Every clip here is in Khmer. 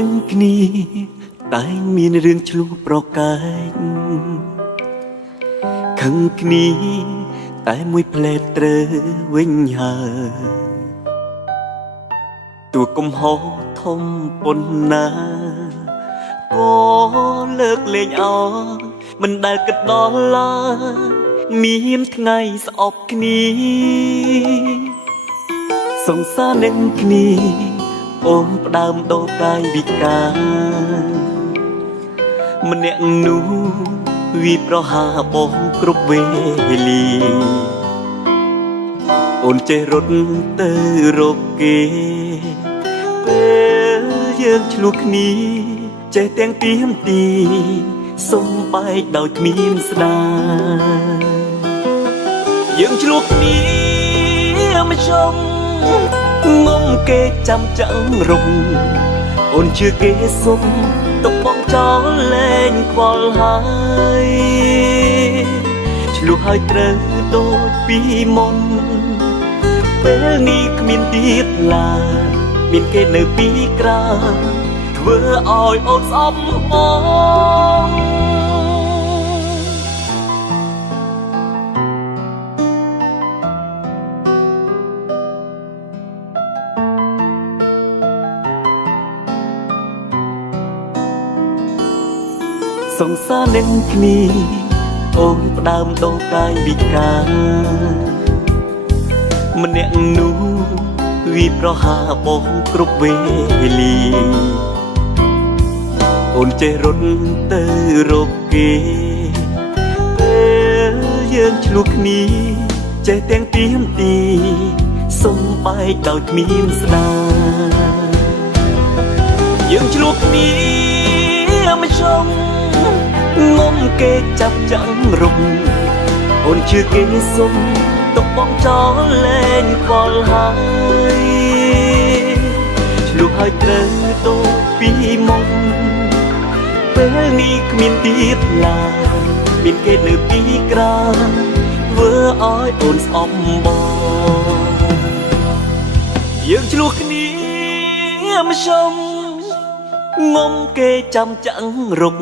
នឹងគ្នាតែមានរឿងឆ្លុះប្រកែកខឹងគ្នាតែមួយផ្លែត្រូវវិញហើយទួកំហុសធំប៉ុណ្ណាក៏លើកលែងអស់មិនដែលគិតដល់ឡើយមានថ្ងៃស្អប់គ្នាសង្សារនឹងគ្នាអូនផ្ដើមដោកាយវិការម្នាក់នោះវាប្រហាបងគ្រប់វេលាអូនចេះរត់ទៅរកគេពេលយើងឆ្លុះគ្នាចេះទាំងទៀមទីសុំបែកដោយគ្មានស្ដាយយើងឆ្លុះគ្នាមិនចង់ងំគេចាំចាំរំអូនជឿគេសុំទុកបងចោលលែងខ្វល់ហើយឆ្លុះហើយត្រូវដូចពីមុនពេលនេះគ្មានទៀតឡើយមានគេនៅពីក្រៅធ្វើឲ្យអូនស្អប់បងសង្សារនឹងគ្នាអូនផ្ដើមដោកាយវិការម្នាក់នោះវាប្រហាបងគ្រប់វេលាអូនចេះរត់ទៅរកគេពេលយើងឆ្លុះគ្នាចេះទាំងទៀមទីសុំបែកដោយគ្មានស្ដាយយើងឆ្លុះគ្នាមិនចង់ងំគេចាប់ចាំរំអូនជឿគេសុំទុកបងចោលលែងខ្វល់ហើយឆ្លុះហើយត្រូវដូចពីមុនពេលនេះគ្មានទៀតឡើយមានគេនៅពីក្រៅធ្វើឲ្យអូនស្អប់បងយើងឆ្លុះគ្នាមិនចង់ងំគេចាំចាំរំ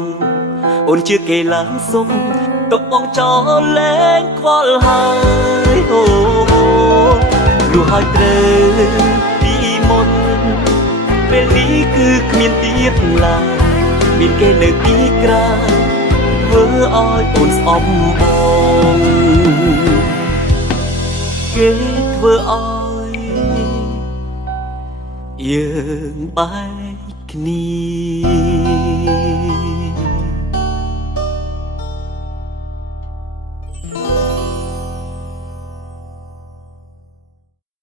អូនជឿគេឡើងសុំទុកបងចោលលែងខ្វល់ហើយអូលុះហើយត្រូវពីមុនពេលនេះគឺគ្មានទៀតឡើយមានគេនៅពីក្រៅធ្វើឲ្យអូនស្អប់បងគេធ្វើឲ្យយើងបែកគ្នា